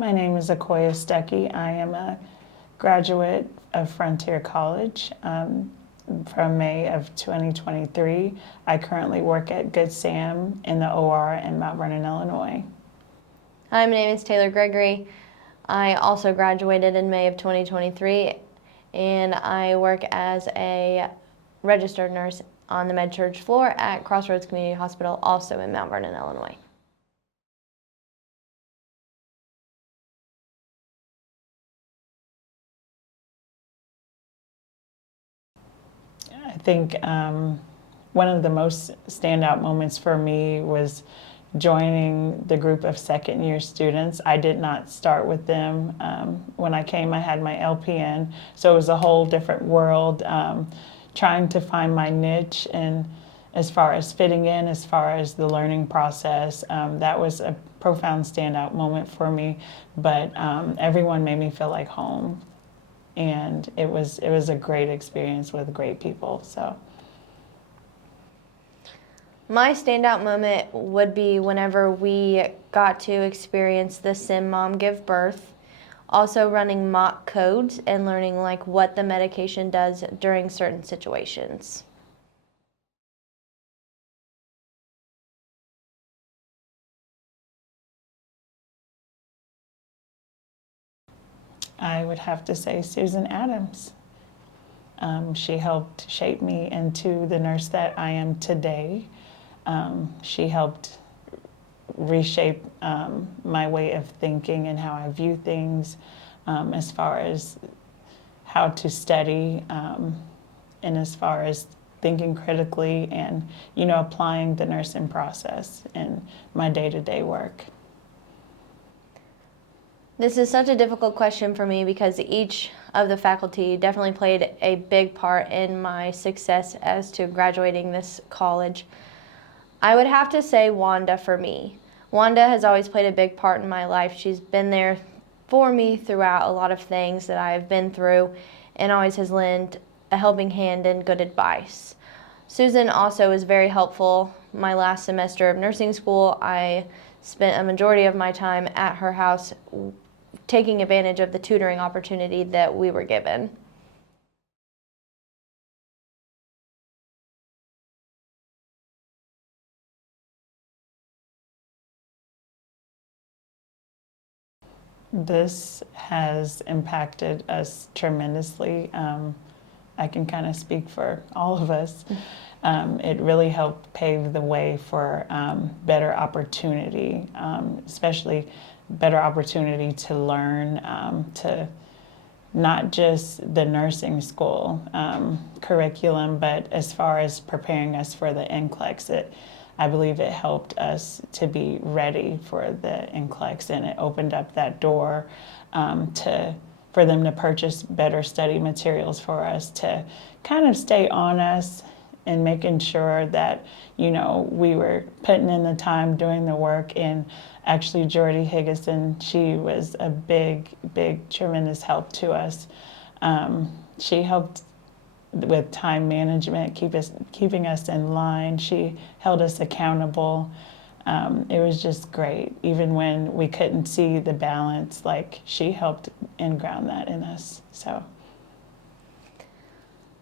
My name is Aquoya Stuckey. I am a graduate of Frontier College from May of 2023. I currently work at Good Sam in the OR in Mount Vernon, Illinois. Hi, my name is Gregory. I also graduated in May of 2023, and I work as a registered nurse on the med-surg floor at Crossroads Community Hospital, also in Mount Vernon, Illinois. I think one of the most standout moments for me was joining the group of second-year students. I did not start with them. When I came, I had my LPN, so it was a whole different world, trying to find my niche and as far as fitting in, as far as the learning process. That was a profound standout moment for me, but everyone made me feel like home. And it was a great experience with great people. So my standout moment would be whenever we got to experience the sim mom give birth, also running mock codes and learning like what the medication does during certain situations. I would have to say Susan Adams. She helped shape me into the nurse that I am today. She helped reshape my way of thinking and how I view things, as far as how to study, and as far as thinking critically and, applying the nursing process in my day-to-day work. This is such a difficult question for me because each of the faculty definitely played a big part in my success as to graduating this college. I would have to say Wanda for me. Wanda has always played a big part in my life. She's been there for me throughout a lot of things that I've been through and always has lent a helping hand and good advice. Susan also was very helpful. My last semester of nursing school, I spent a majority of my time at her house taking advantage of the tutoring opportunity that we were given. This has impacted us tremendously. I can kind of speak for all of us. It really helped pave the way for better opportunity, especially better opportunity to learn, to not just the nursing school curriculum, but as far as preparing us for the NCLEX. I believe it helped us to be ready for the NCLEX, and it opened up that door for them to purchase better study materials for us, to kind of stay on us and making sure that, we were putting in the time, doing the work. And actually, Jordy Higginson, she was a big, tremendous help to us. She helped with time management, keeping us in line. She held us accountable. It was just great. Even when we couldn't see the balance, she helped and ground that in us. So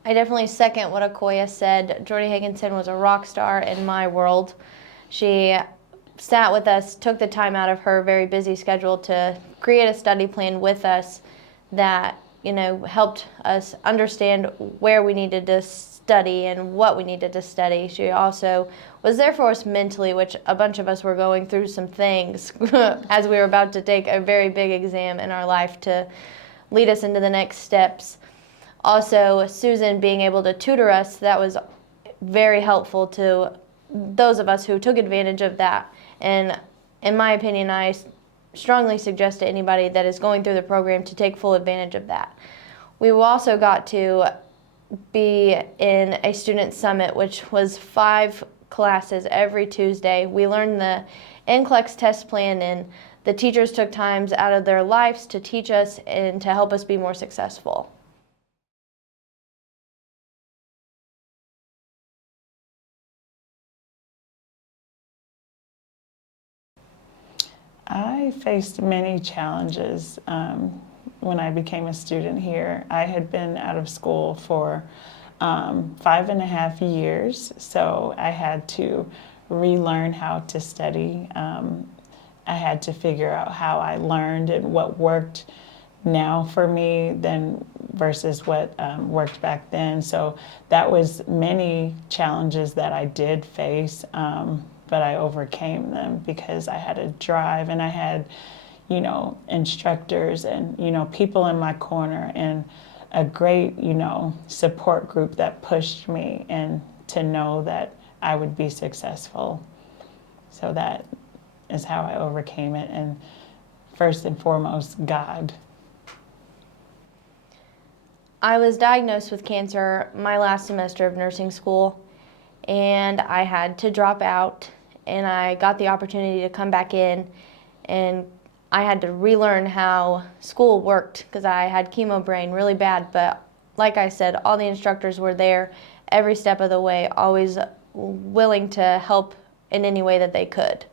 I definitely second what Aquoya said. Jordy Higginson was a rock star in my world. She sat with us, took the time out of her very busy schedule to create a study plan with us that helped us understand where we needed to study and what we needed to study. She also was there for us mentally, which a bunch of us were going through some things as we were about to take a very big exam in our life to lead us into the next steps. Also, Susan being able to tutor us, that was very helpful to those of us who took advantage of that. And in my opinion, I strongly suggest to anybody that is going through the program to take full advantage of that. We also got to be in a student summit, which was 5 classes every Tuesday. We learned the NCLEX test plan, and the teachers took times out of their lives to teach us and to help us be more successful. I faced many challenges when I became a student here. I had been out of school for 5.5 years, so I had to relearn how to study. I had to figure out how I learned and what worked now for me than versus what worked back then. So that was many challenges that I did face, but I overcame them because I had a drive and I had, instructors and, people in my corner and a great, support group that pushed me and to know that I would be successful. So that is how I overcame it. And first and foremost, God. I was diagnosed with cancer my last semester of nursing school, and I had to drop out, and I got the opportunity to come back in, and I had to relearn how school worked because I had chemo brain really bad. But like I said, all the instructors were there every step of the way, always willing to help in any way that they could.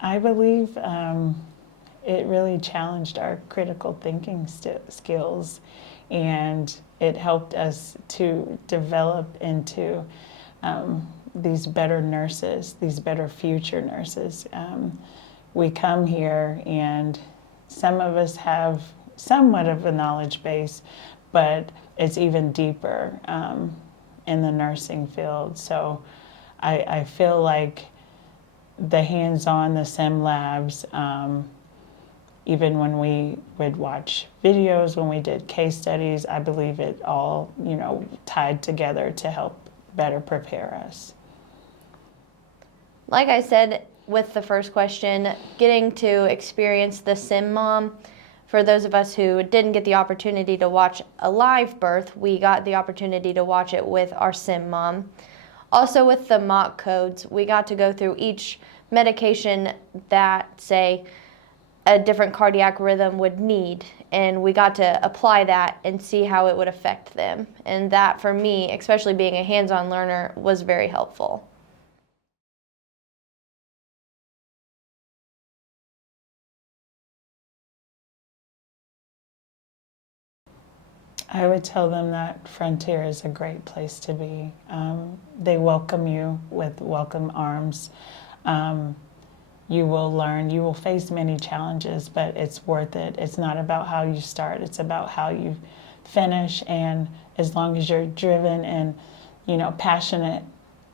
I believe it really challenged our critical thinking skills, and it helped us to develop into these better nurses, these better future nurses. We come here and some of us have somewhat of a knowledge base, but it's even deeper in the nursing field. So I feel like the hands-on, the sim labs, even when we would watch videos, when we did case studies, I believe it all, tied together to help better prepare us. Like I said with the first question, getting to experience the sim mom, for those of us who didn't get the opportunity to watch a live birth, we got the opportunity to watch it with our sim mom. Also with the mock codes, we got to go through each medication that, say, a different cardiac rhythm would need, and we got to apply that and see how it would affect them. And that, for me, especially being a hands-on learner, was very helpful. I would tell them that Frontier is a great place to be. They welcome you with welcome arms. You will learn, you will face many challenges, but it's worth it. It's not about how you start, it's about how you finish. And as long as you're driven and, passionate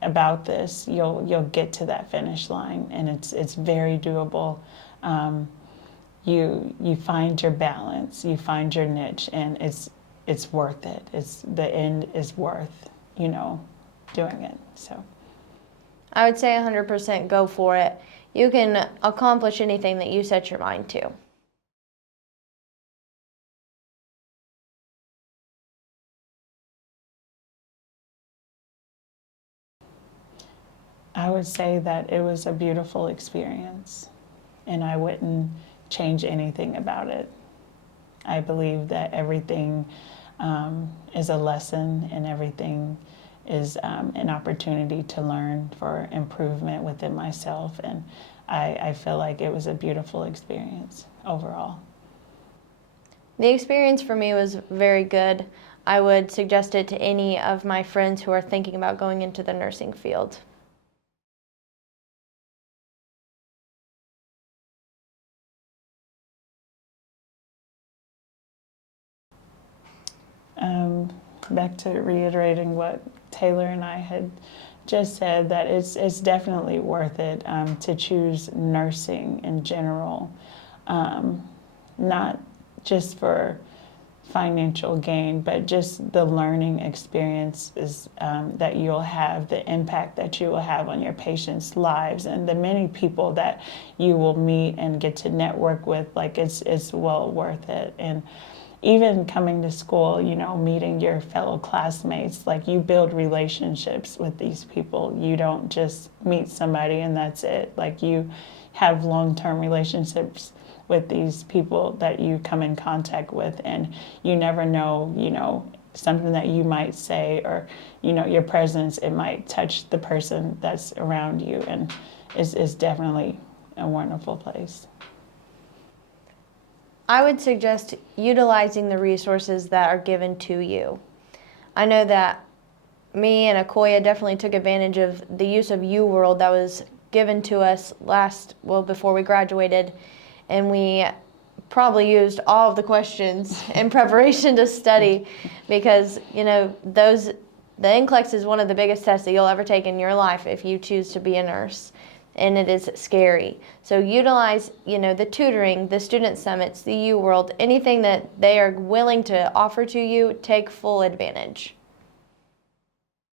about this, you'll get to that finish line, and it's very doable. You find your balance, you find your niche, and it's worth it. The end is worth, doing it. So I would say 100% go for it. You can accomplish anything that you set your mind to. I would say that it was a beautiful experience, and I wouldn't change anything about it. I believe that everything is a lesson, and everything is an opportunity to learn for improvement within myself. And I feel like it was a beautiful experience overall. The experience for me was very good. I would suggest it to any of my friends who are thinking about going into the nursing field. Back to reiterating what Taylor and I had just said, that it's definitely worth it to choose nursing in general, not just for financial gain, but just the learning experiences that you'll have, the impact that you will have on your patients' lives, and the many people that you will meet and get to network with. Like it's well worth it. And even coming to school, meeting your fellow classmates, like you build relationships with these people. You don't just meet somebody and that's it. Like you have long-term relationships with these people that you come in contact with, and you never know, something that you might say, or your presence, it might touch the person that's around you, and is definitely a wonderful place. I would suggest utilizing the resources that are given to you. I know that me and Aquoya definitely took advantage of the use of UWorld that was given to us before we graduated, and we probably used all of the questions in preparation to study, because the NCLEX is one of the biggest tests that you'll ever take in your life if you choose to be a nurse, and it is scary. So utilize the tutoring, the student summits, the UWorld, anything that they are willing to offer to you. Take full advantage.